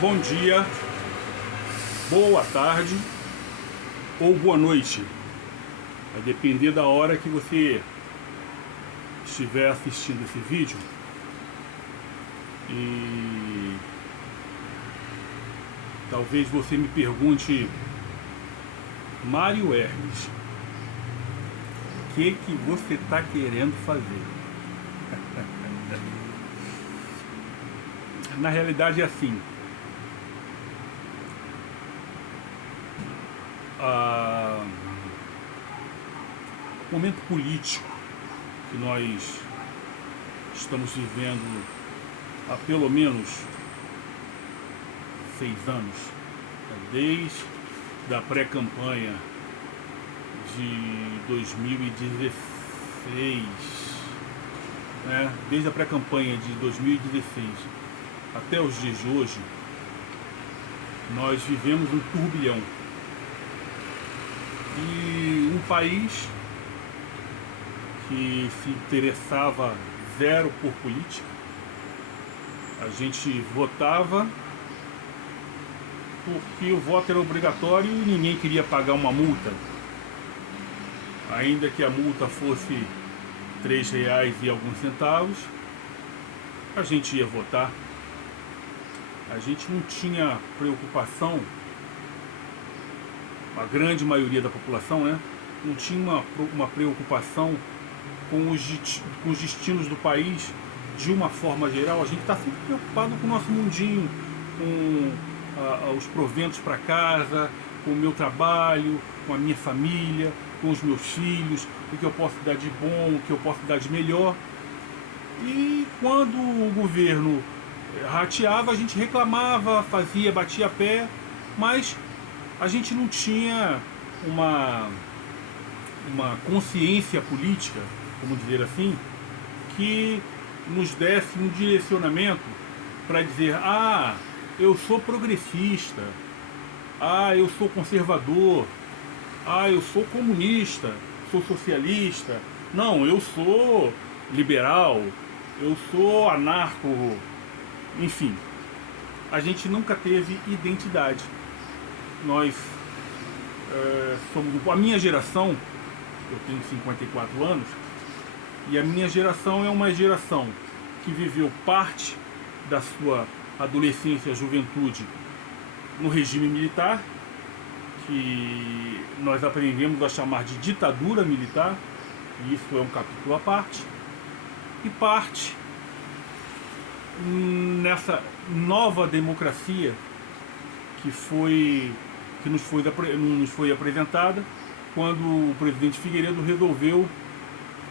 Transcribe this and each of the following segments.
bom dia, boa tarde ou boa noite. Vai depender da hora que você estiver assistindo esse vídeo. E talvez você me pergunte: Mário Hermes, o que você está querendo fazer? Na realidade é assim. O momento político que nós estamos vivendo há pelo menos 6 anos, desde a pré-campanha de 2016, né? Desde a pré-campanha de 2016 até os dias de hoje, nós vivemos um turbilhão. E um país que se interessava zero por política. A gente votava porque o voto era obrigatório e ninguém queria pagar uma multa. Ainda que a multa fosse R$3 e alguns centavos, a gente ia votar. A gente não tinha preocupação, a grande maioria da população, né, não tinha uma preocupação com os destinos do país de uma forma geral. A gente está sempre preocupado com o nosso mundinho, com os proventos para casa, com o meu trabalho, com a minha família, com os meus filhos, o que eu posso dar de bom, o que eu posso dar de melhor. E quando o governo rateava, a gente reclamava, batia pé, mas a gente não tinha uma consciência política, vamos dizer assim, que nos desse um direcionamento para dizer: ah, eu sou progressista, ah, eu sou conservador, ah, eu sou comunista, sou socialista, não, eu sou liberal, eu sou anarco. Enfim, a gente nunca teve identidade. Nós somos a minha geração. Eu tenho 54 anos, e a minha geração é uma geração que viveu parte da sua adolescência, juventude no regime militar, que nós aprendemos a chamar de ditadura militar, e isso é um capítulo à parte, e parte nessa nova democracia que nos foi apresentada quando o presidente Figueiredo resolveu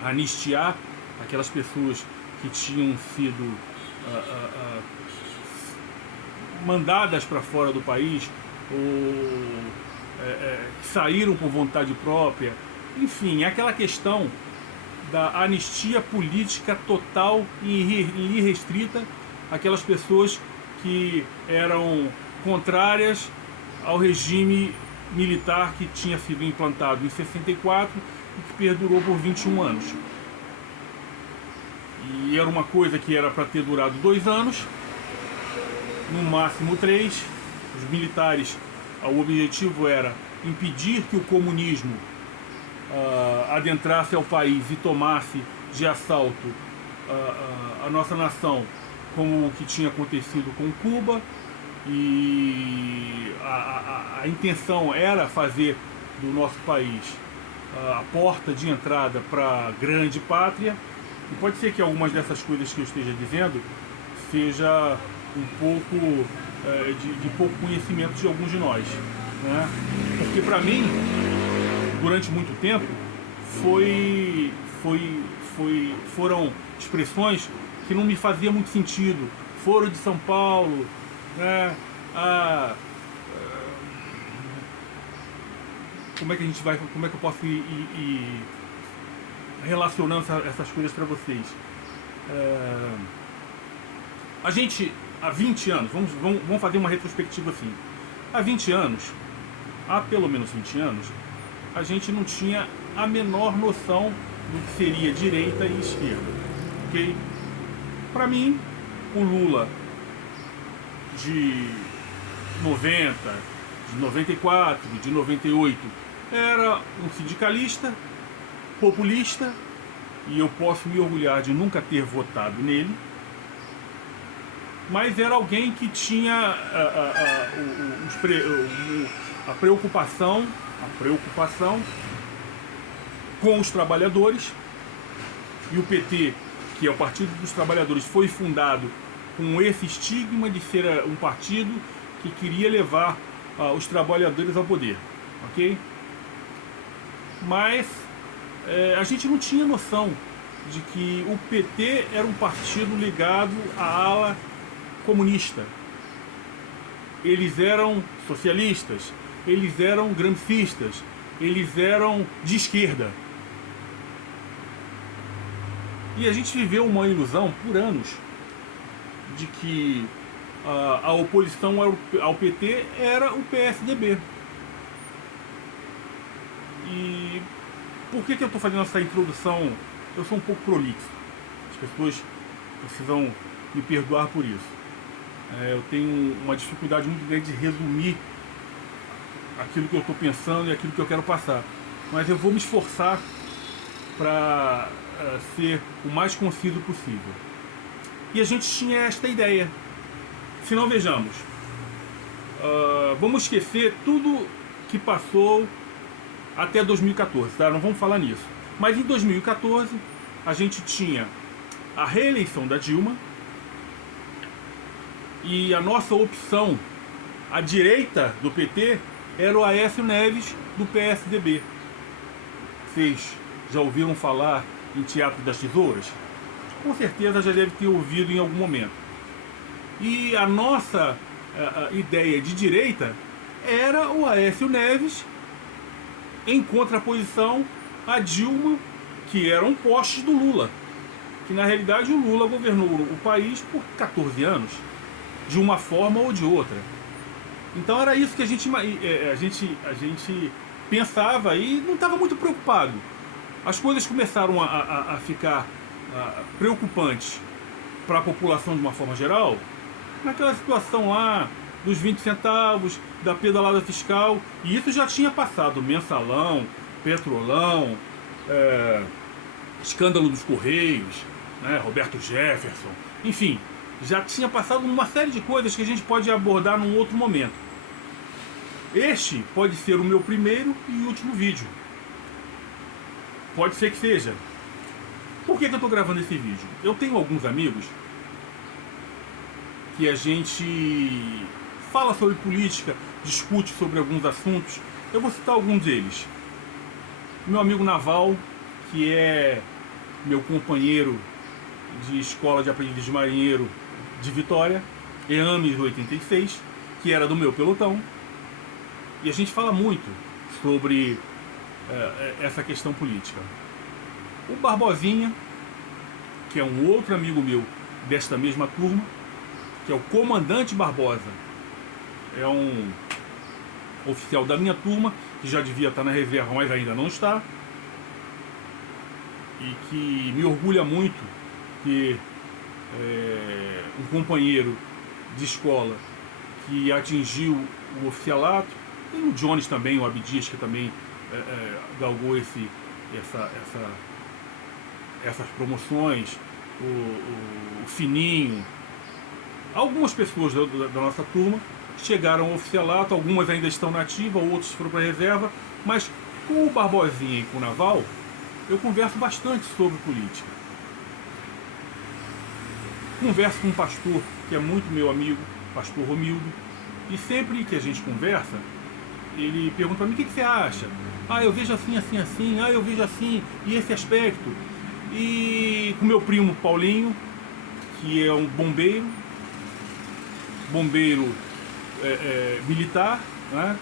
anistiar aquelas pessoas que tinham sido mandadas para fora do país, ou saíram por vontade própria. Enfim, aquela questão da anistia política total e irrestrita àquelas pessoas que eram contrárias ao regime militar que tinha sido implantado em 64 e que perdurou por 21 anos. E era uma coisa que era para ter durado 2 anos, no máximo 3. Os militares, o objetivo era impedir que o comunismo adentrasse ao país e tomasse de assalto a nossa nação, como o que tinha acontecido com Cuba. E a intenção era fazer do nosso país a porta de entrada para a grande pátria. E pode ser que algumas dessas coisas que eu esteja dizendo seja um pouco de pouco conhecimento de alguns de nós, né? Porque para mim, durante muito tempo, foram expressões que não me faziam muito sentido. Foro de São Paulo, né? Como é que eu posso ir relacionando essas coisas para vocês? A gente, há 20 anos, vamos fazer uma retrospectiva assim. Há pelo menos 20 anos, a gente não tinha a menor noção do que seria direita e esquerda, ok? Para mim, o Lula de 90, de 94, de 98, era um sindicalista, populista, e eu posso me orgulhar de nunca ter votado nele, mas era alguém que tinha a preocupação com os trabalhadores, e o PT, que é o Partido dos Trabalhadores, foi fundado com esse estigma de ser um partido que queria levar os trabalhadores ao poder, ok? Mas a gente não tinha noção de que o PT era um partido ligado à ala comunista. Eles eram socialistas, eles eram gramscistas, eles eram de esquerda. E a gente viveu uma ilusão por anos de que a oposição ao PT era o PSDB. E por que eu estou fazendo essa introdução? Eu sou um pouco prolixo. As pessoas precisam me perdoar por isso. Eu tenho uma dificuldade muito grande de resumir aquilo que eu estou pensando e aquilo que eu quero passar. Mas eu vou me esforçar para ser o mais conciso possível. E a gente tinha esta ideia. Se não, vejamos, vamos esquecer tudo que passou até 2014, tá? Não vamos falar nisso. Mas em 2014 a gente tinha a reeleição da Dilma e a nossa opção, à direita do PT, era o Aécio Neves do PSDB. Vocês já ouviram falar em Teatro das Tesouras? Com certeza já deve ter ouvido em algum momento. E a nossa ideia de direita era o Aécio Neves em contraposição a Dilma, que eram postes do Lula. Que na realidade o Lula governou o país por 14 anos, de uma forma ou de outra. Então era isso que a gente pensava e não estava muito preocupado. As coisas começaram a ficar preocupantes para a população de uma forma geral, naquela situação lá dos 20 centavos, da pedalada fiscal, e isso já tinha passado, mensalão, petrolão, escândalo dos Correios, né, Roberto Jefferson, enfim, já tinha passado uma série de coisas que a gente pode abordar num outro momento. Este pode ser o meu primeiro e último vídeo. Pode ser que seja. Por que eu estou gravando esse vídeo? Eu tenho alguns amigos que a gente fala sobre política, discute sobre alguns assuntos. Eu vou citar alguns deles. Meu amigo Naval, que é meu companheiro de escola de aprendiz de marinheiro de Vitória, EAMES 86, que era do meu pelotão. E a gente fala muito sobre essa questão política. O Barbosinha, que é um outro amigo meu desta mesma turma, que é o Comandante Barbosa, é um oficial da minha turma, que já devia estar na reserva, mas ainda não está, e que me orgulha muito que um companheiro de escola que atingiu o oficialato. Tem o Jones também, o Abdias, que também galgou essas promoções, o Fininho. Algumas pessoas da nossa turma chegaram ao oficialato, algumas ainda estão na ativa, outros foram para a reserva, mas com o Barbosinha e com o Naval, eu converso bastante sobre política. Converso com um pastor que é muito meu amigo, pastor Romildo, e sempre que a gente conversa, ele pergunta para mim: o que você acha? Eu vejo assim, assim, assim, eu vejo assim, e esse aspecto. E com meu primo Paulinho, que é um bombeiro militar, né?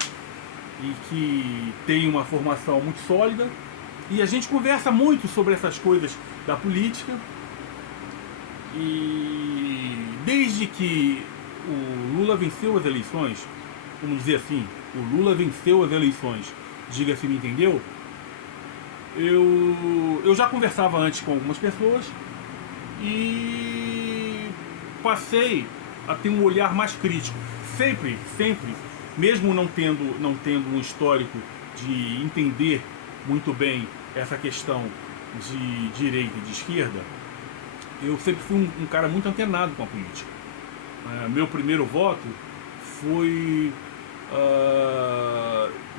E que tem uma formação muito sólida, e a gente conversa muito sobre essas coisas da política. E desde que o Lula venceu as eleições, vamos dizer assim, o Lula venceu as eleições, diga-se, me entendeu? Eu já conversava antes com algumas pessoas e passei a ter um olhar mais crítico. sempre, sempre, mesmo não tendo um histórico de entender muito bem essa questão de direita e de esquerda, eu sempre fui um cara muito antenado com a política. Meu primeiro voto foi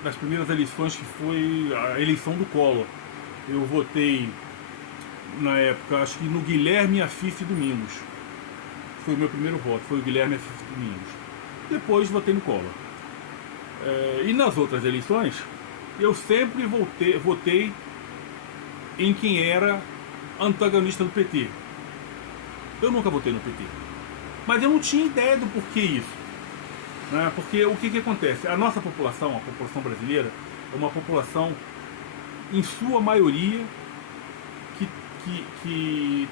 nas primeiras eleições, que foi a eleição do Collor. Eu votei na época, acho que no Guilherme Afif Domingos. Foi o meu primeiro voto, foi o Guilherme Afif Domingos. Depois votei no Collor. E nas outras eleições, eu sempre votei em quem era antagonista do PT. Eu nunca votei no PT. Mas eu não tinha ideia do porquê isso. Né? Porque o que acontece? A nossa população, a população brasileira, é uma população, em sua maioria, que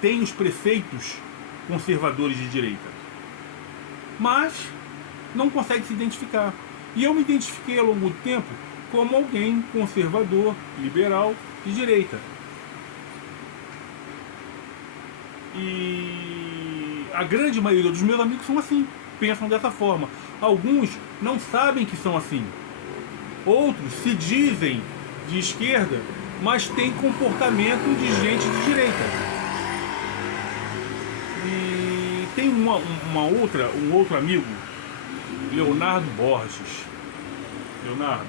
tem os preceitos conservadores de direita. Mas não consegue se identificar. E eu me identifiquei ao longo do tempo como alguém conservador, liberal, de direita. E a grande maioria dos meus amigos são assim, pensam dessa forma. Alguns não sabem que são assim. Outros se dizem de esquerda, mas têm comportamento de gente de direita. E tem um outro amigo, Leonardo Borges. Leonardo,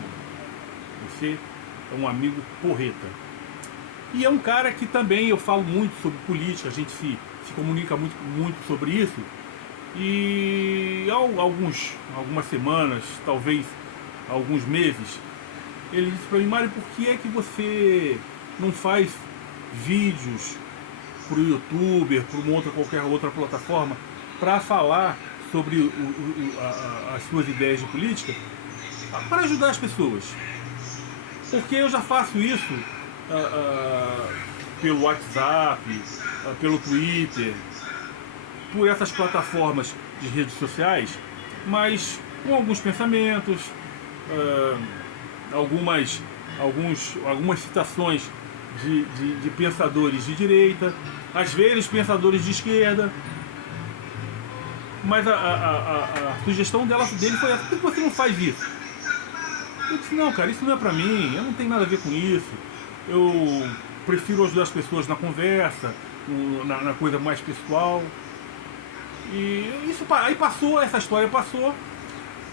você é um amigo porreta. E é um cara que também eu falo muito sobre política, a gente se comunica muito sobre isso. E há algumas semanas, talvez alguns meses, ele disse para mim: Mário, por que é que você não faz vídeos para o YouTube, para qualquer outra plataforma, para falar sobre as suas ideias de política, para ajudar as pessoas? Porque eu já faço isso pelo WhatsApp, pelo Twitter, por essas plataformas de redes sociais, mas com alguns pensamentos, algumas citações de pensadores de direita, às vezes pensadores de esquerda. Mas a sugestão dele foi essa: por que você não faz isso? Eu disse: não, cara, isso não é pra mim, eu não tenho nada a ver com isso. Eu prefiro ajudar as pessoas na conversa, na coisa mais pessoal. E isso aí passou, essa história passou,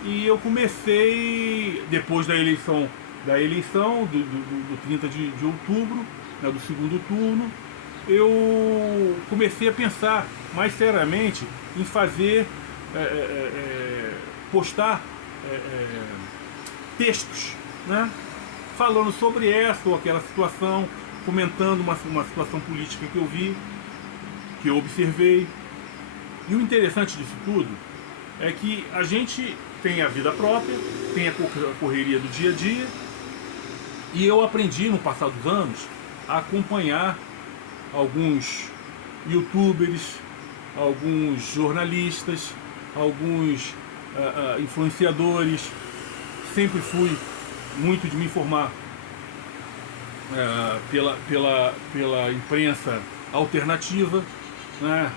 e eu comecei, depois da eleição do 30 de outubro, né, do segundo turno, eu comecei a pensar mais seriamente em fazer, postar textos, né, falando sobre essa ou aquela situação, comentando uma situação política que eu vi, que eu observei. E o interessante disso tudo é que a gente tem a vida própria, tem a correria do dia a dia, e eu aprendi no passar dos anos a acompanhar alguns youtubers, alguns jornalistas, alguns influenciadores. Sempre fui muito de me informar pela imprensa alternativa, né?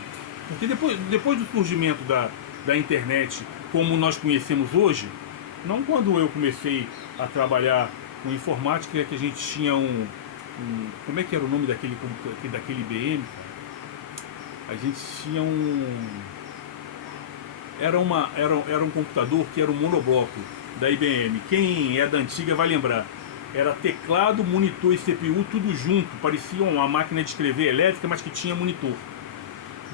Porque depois do surgimento da internet como nós conhecemos hoje, não quando eu comecei a trabalhar com informática, que a gente tinha como é que era o nome daquele IBM, cara? A gente tinha era um computador que era um monobloco da IBM. Quem é da antiga vai lembrar. Era teclado, monitor e CPU tudo junto, parecia uma máquina de escrever elétrica, mas que tinha monitor.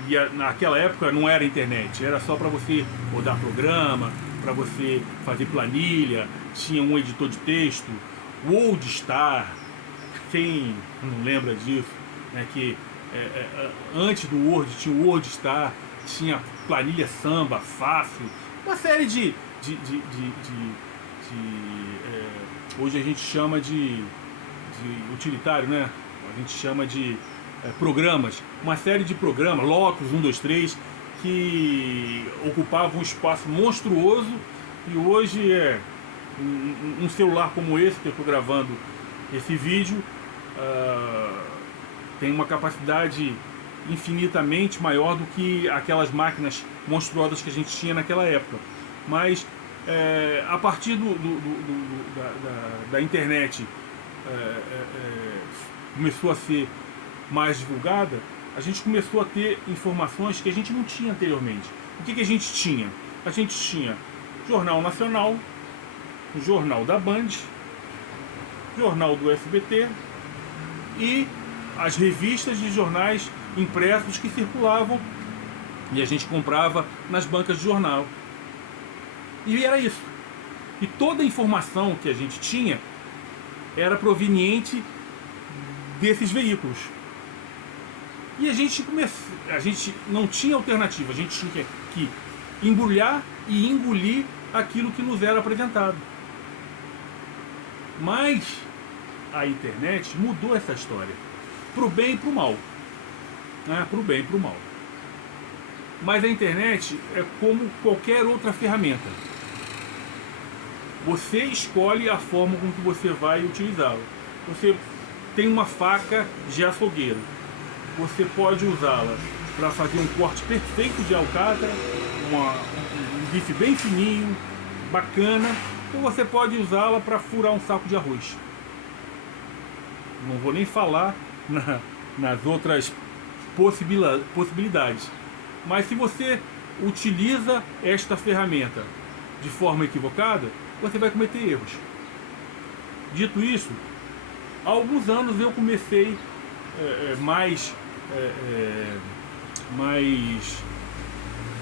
E naquela época não era internet, era só para você rodar programa, para você fazer planilha, tinha um editor de texto, WorldStar, quem não lembra disso, né, que antes do Word tinha o WorldStar, tinha planilha Samba, Fácil, uma série de hoje a gente chama de utilitário, né? A gente chama de programas, uma série de programas, Lotus 1, 2, 3, que ocupavam um espaço monstruoso, e hoje um celular como esse que eu estou gravando esse vídeo tem uma capacidade infinitamente maior do que aquelas máquinas monstruosas que a gente tinha naquela época. Mas a partir da internet começou a ser mais divulgada, a gente começou a ter informações que a gente não tinha anteriormente. O que a gente tinha? A gente tinha Jornal Nacional, Jornal da Band, Jornal do SBT e as revistas de jornais impressos que circulavam e a gente comprava nas bancas de jornal. E era isso. E toda a informação que a gente tinha era proveniente desses veículos. E a gente não tinha alternativa, a gente tinha que embrulhar e engolir aquilo que nos era apresentado. Mas a internet mudou essa história, pro bem e pro mal, né? Pro bem e pro mal. Mas a internet é como qualquer outra ferramenta. Você escolhe a forma com que você vai utilizá-la. Você tem uma faca de açougueiro. Você pode usá-la para fazer um corte perfeito de alcatra, um bife bem fininho, bacana, ou você pode usá-la para furar um saco de arroz. Não vou nem falar nas outras possibilidades. Mas se você utiliza esta ferramenta de forma equivocada, você vai cometer erros. Dito isso, há alguns anos eu comecei mais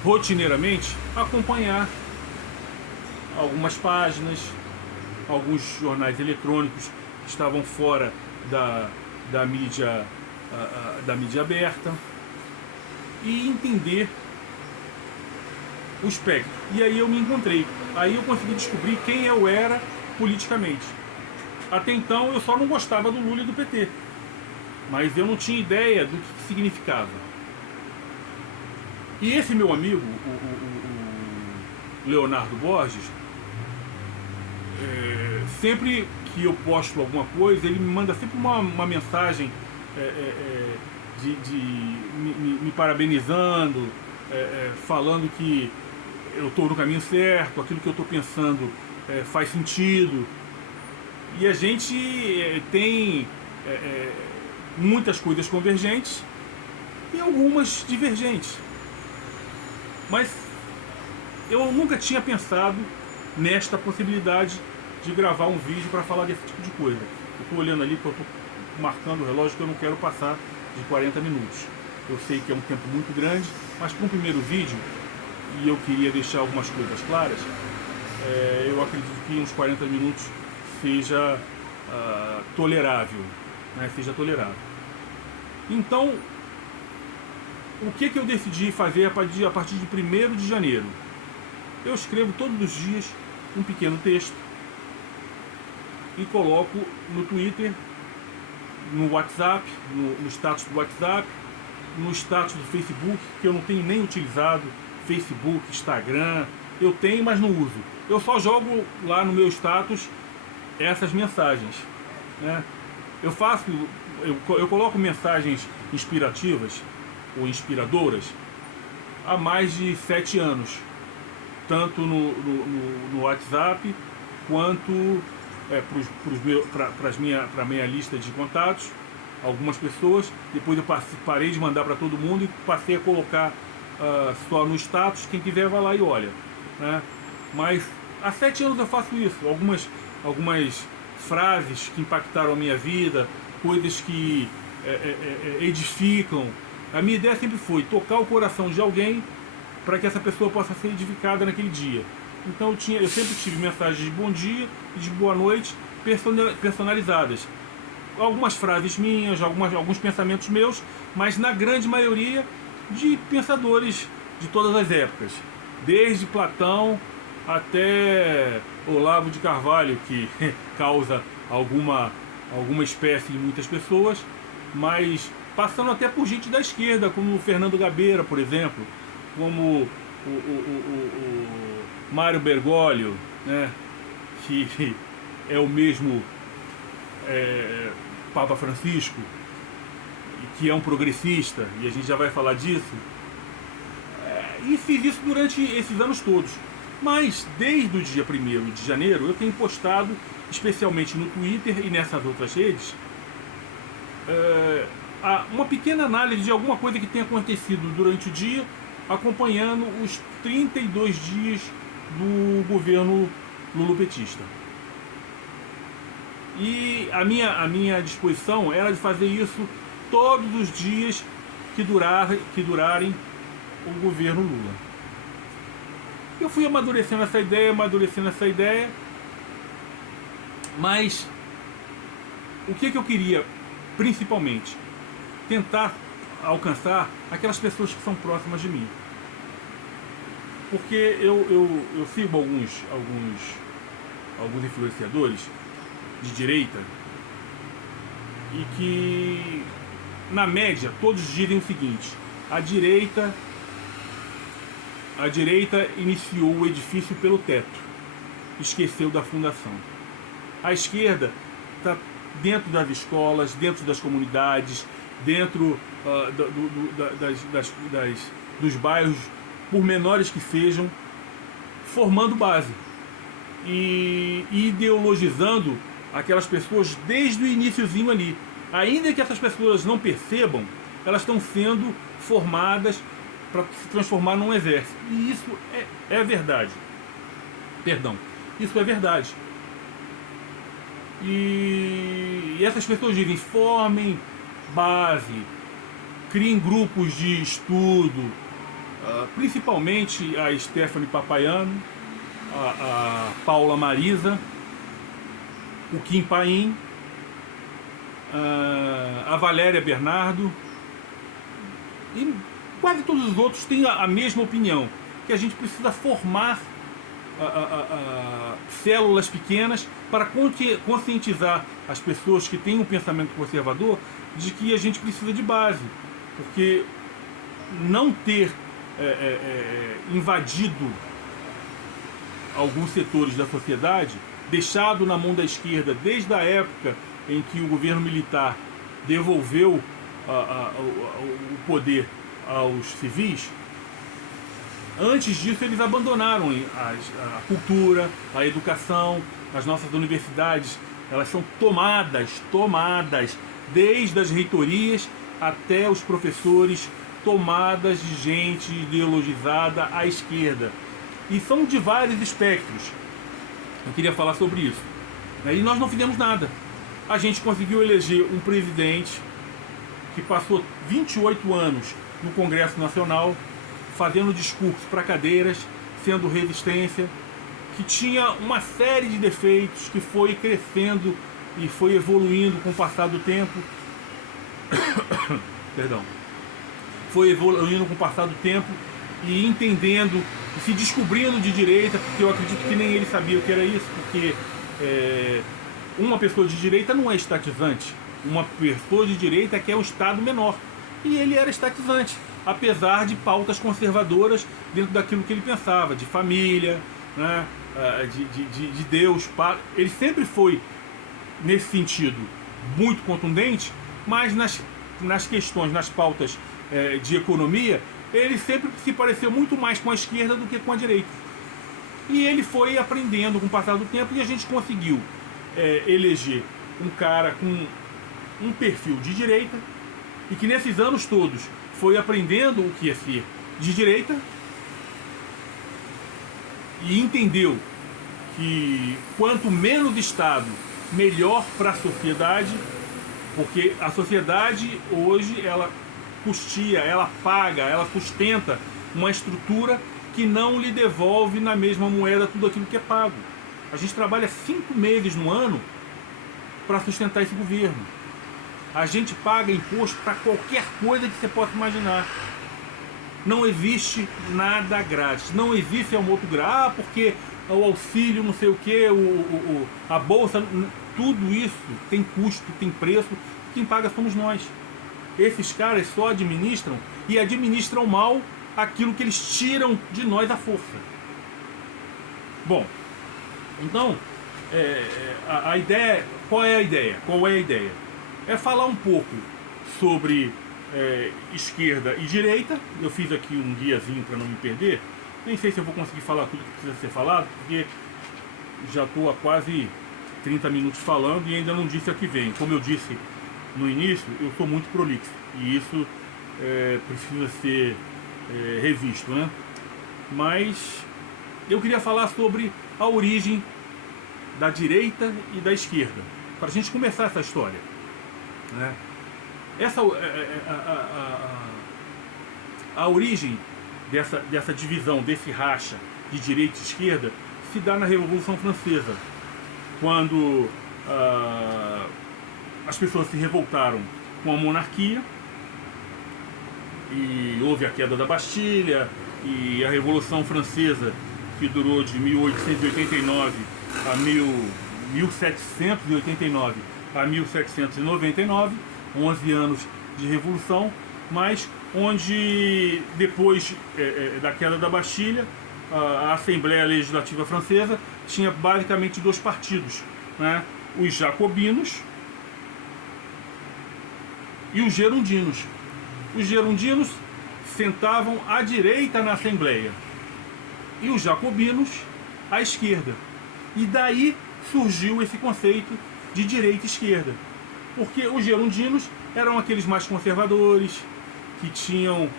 rotineiramente a acompanhar algumas páginas, alguns jornais eletrônicos que estavam fora da mídia aberta e entender o espectro. E aí eu me encontrei. Aí eu consegui descobrir quem eu era politicamente. Até então eu só não gostava do Lula e do PT. Mas eu não tinha ideia do que significava. E esse meu amigo, o Leonardo Borges, sempre que eu posto alguma coisa, ele me manda sempre uma mensagem me parabenizando, falando que eu estou no caminho certo, aquilo que eu estou pensando faz sentido. E a gente tem muitas coisas convergentes e algumas divergentes. Mas eu nunca tinha pensado nesta possibilidade de gravar um vídeo para falar desse tipo de coisa. Eu estou olhando ali porque eu estou marcando o relógio que eu não quero passar de 40 minutos. Eu sei que é um tempo muito grande, mas para um primeiro vídeo, e eu queria deixar algumas coisas claras, eu acredito que uns 40 minutos seja tolerável, né? Seja tolerável. Então, o que eu decidi fazer a partir de 1º de janeiro? Eu escrevo todos os dias um pequeno texto e coloco no Twitter, no WhatsApp, no status do WhatsApp, no status do Facebook, que eu não tenho nem utilizado, Facebook, Instagram, eu tenho, mas não uso. Eu só jogo lá no meu status essas mensagens, né? Eu coloco mensagens inspirativas ou inspiradoras há mais de 7 anos, tanto no WhatsApp quanto para a minha lista de contatos, algumas pessoas. Depois eu parei de mandar para todo mundo e passei a colocar só no status. Quem quiser vai lá e olha, né? Mas há 7 anos eu faço isso. Algumas frases que impactaram a minha vida, coisas que edificam. A minha ideia sempre foi tocar o coração de alguém para que essa pessoa possa ser edificada naquele dia. Então eu sempre tive mensagens de bom dia e de boa noite personalizadas. Algumas frases minhas, alguns pensamentos meus, mas na grande maioria de pensadores de todas as épocas. Desde Platão até Olavo de Carvalho, que causa alguma espécie em muitas pessoas, mas passando até por gente da esquerda, como o Fernando Gabeira, por exemplo, como o Mário Bergoglio, né, que é o mesmo Papa Francisco, que é um progressista, e a gente já vai falar disso, e fiz isso durante esses anos todos. Mas desde o dia 1º de janeiro eu tenho postado, especialmente no Twitter e nessas outras redes, uma pequena análise de alguma coisa que tenha acontecido durante o dia, acompanhando os 32 dias do governo lulopetista. E a minha disposição era de fazer isso todos os dias que durarem o governo Lula. Eu fui amadurecendo essa ideia, mas o que eu queria, principalmente, tentar alcançar aquelas pessoas que são próximas de mim. Porque eu sigo alguns influenciadores de direita e que, na média, todos dizem o seguinte: a direita iniciou o edifício pelo teto, esqueceu da fundação. A esquerda está dentro das escolas, dentro das comunidades, dentro dos bairros, por menores que sejam, formando base e ideologizando aquelas pessoas desde o iniciozinho ali. Ainda que essas pessoas não percebam, elas estão sendo formadas para se transformar num exército. E isso é verdade. Perdão. Isso é verdade. E essas pessoas dizem: formem base, criem grupos de estudo, principalmente a Stephanie Papaiano, a Paula Marisa, o Kim Paim, a Valéria Bernardo, e quase todos os outros têm a mesma opinião, que a gente precisa formar células pequenas para conscientizar as pessoas que têm um pensamento conservador de que a gente precisa de base, porque não ter invadido alguns setores da sociedade, deixado na mão da esquerda desde a época em que o governo militar devolveu o poder aos civis. Antes disso, eles abandonaram a cultura, a educação. As nossas universidades, elas são tomadas, desde as reitorias até os professores, tomadas de gente ideologizada à esquerda. E são de vários espectros. Eu queria falar sobre isso. E nós não fizemos nada. A gente conseguiu eleger um presidente que passou 28 anos no Congresso Nacional, fazendo discurso para cadeiras, sendo resistência, que tinha uma série de defeitos, que foi crescendo e foi evoluindo com o passar do tempo. Perdão. Foi evoluindo com o passar do tempo e entendendo, e se descobrindo de direita, porque eu acredito que nem ele sabia o que era isso, porque uma pessoa de direita não é estatizante. Uma pessoa de direita quer um Estado menor. E ele era estatizante, apesar de pautas conservadoras dentro daquilo que ele pensava, de família, né, de Deus. Ele sempre foi, nesse sentido, muito contundente, mas nas questões, nas pautas de economia, ele sempre se pareceu muito mais com a esquerda do que com a direita. E ele foi aprendendo com o passar do tempo, e a gente conseguiu eleger um cara com um perfil de direita, e que nesses anos todos foi aprendendo o que é ser de direita, e entendeu que quanto menos Estado, melhor para a sociedade, porque a sociedade hoje ela custeia, ela paga, ela sustenta uma estrutura que não lhe devolve na mesma moeda tudo aquilo que é pago. A gente trabalha 5 meses no ano para sustentar esse governo. A gente paga imposto para qualquer coisa que você possa imaginar. Não existe nada grátis. Não existe almoço grátis, porque o auxílio não sei o que, a bolsa, tudo isso tem custo, tem preço. Quem paga somos nós. Esses caras só administram, e administram mal aquilo que eles tiram de nós à força. Bom, então, a ideia, qual é a ideia? É falar um pouco sobre esquerda e direita. Eu fiz aqui um guiazinho para não me perder. Nem sei se eu vou conseguir falar tudo que precisa ser falado, porque já estou há quase 30 minutos falando e ainda não disse a que vem. Como eu disse no início, eu sou muito prolixo e isso precisa ser revisto, né? Mas eu queria falar sobre a origem da direita e da esquerda, para a gente começar essa história, né? A origem dessa divisão, desse racha de direita e esquerda, se dá na Revolução Francesa, quando as pessoas se revoltaram com a monarquia e houve a queda da Bastilha e a Revolução Francesa, que durou de 1889 a 1789 a 1799, 11 anos de revolução, mas onde depois da queda da Bastilha, a Assembleia Legislativa Francesa tinha basicamente dois partidos, né? Os jacobinos e os gerondinos. Os gerondinos sentavam à direita na Assembleia e os jacobinos à esquerda. E daí surgiu esse conceito de direita e esquerda, porque os gerondinos eram aqueles mais conservadores, que tinham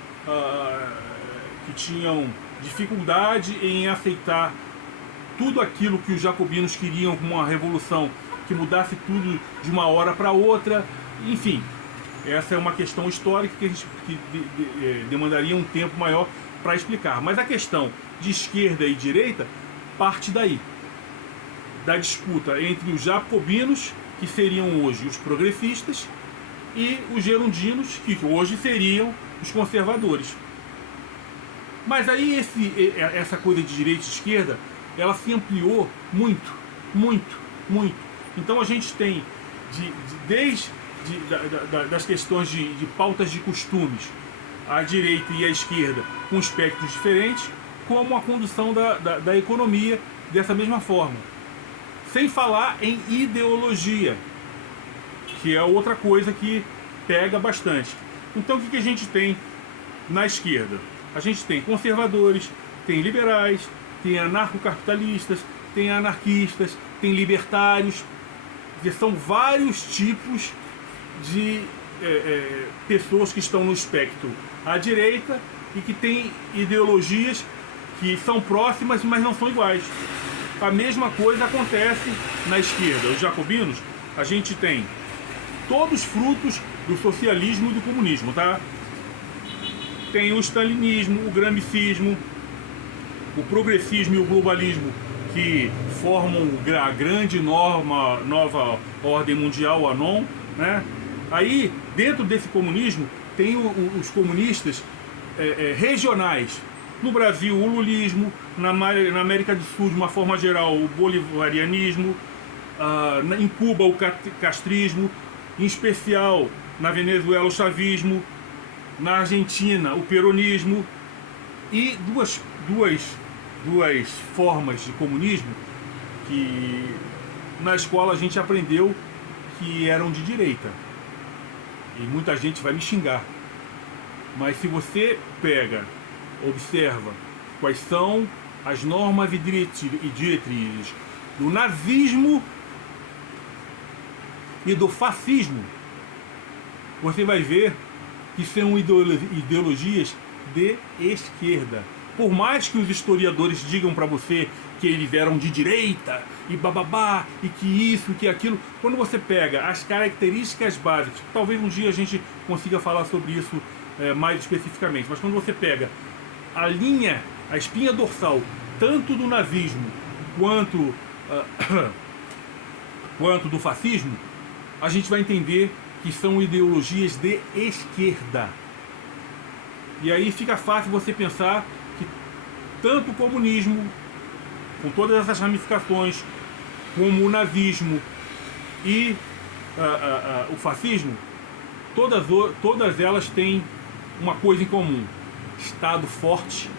dificuldade em aceitar tudo aquilo que os jacobinos queriam, como uma revolução que mudasse tudo de uma hora para outra. Enfim, essa é uma questão histórica que demandaria um tempo maior para explicar. Mas a questão de esquerda e direita parte daí, da disputa entre os jacobinos, que seriam hoje os progressistas, e os gerondinos, que hoje seriam os conservadores. Mas aí essa coisa de direita e esquerda, ela se ampliou muito, muito, muito. Então a gente tem, desde das questões de pautas de costumes, a direita e a esquerda com espectros diferentes, como a condução da economia dessa mesma forma. Sem falar em ideologia, que é outra coisa que pega bastante. Então o que a gente tem na esquerda? A gente tem conservadores, tem liberais, tem anarcocapitalistas, tem anarquistas, tem libertários, que são vários tipos de pessoas que estão no espectro à direita e que têm ideologias que são próximas, mas não são iguais. A mesma coisa acontece na esquerda. Os jacobinos, a gente tem todos frutos do socialismo e do comunismo, tá? Tem o stalinismo, o gramscismo, o progressismo e o globalismo, que formam a grande nova ordem mundial, a ANON, né? Aí, dentro desse comunismo, tem os comunistas regionais. No Brasil, o lulismo, na América do Sul, de uma forma geral, o bolivarianismo, em Cuba, o castrismo, em especial na Venezuela, o chavismo, na Argentina, o peronismo, e duas formas de comunismo que na escola a gente aprendeu que eram de direita. E muita gente vai me xingar. Mas se você observa quais são as normas e diretrizes do nazismo e do fascismo, você vai ver que são ideologias de esquerda. Por mais que os historiadores digam para você que eles eram de direita e bababá, e que isso, que aquilo, quando você pega as características básicas, talvez um dia a gente consiga falar sobre isso mais especificamente, mas quando você pega a espinha dorsal, tanto do nazismo quanto do fascismo, a gente vai entender que são ideologias de esquerda. E aí fica fácil você pensar que tanto o comunismo, com todas essas ramificações, como o nazismo e o fascismo, todas elas têm uma coisa em comum: Estado forte,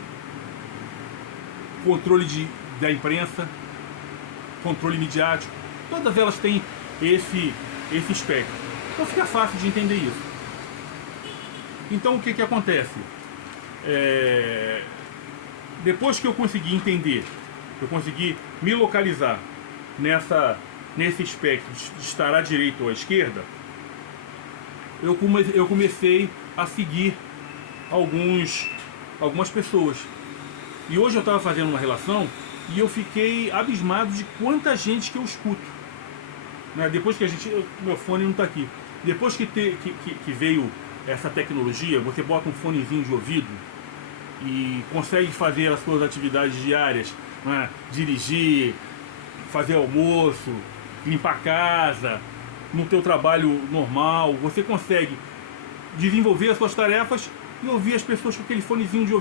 controle da imprensa, controle midiático. Todas elas têm esse espectro. Então fica fácil de entender isso. Então o que que acontece? Depois que eu consegui entender, eu consegui me localizar nesse espectro de estar à direita ou à esquerda, eu comecei a seguir algumas pessoas. E hoje eu estava fazendo uma relação e eu fiquei abismado de quanta gente que eu escuto. Né? Depois que meu fone não está aqui. Depois que veio essa tecnologia, você bota um fonezinho de ouvido e consegue fazer as suas atividades diárias, né? Dirigir, fazer almoço, limpar a casa, no teu trabalho normal, você consegue desenvolver as suas tarefas e ouvir as pessoas com aquele fonezinho de ouvido.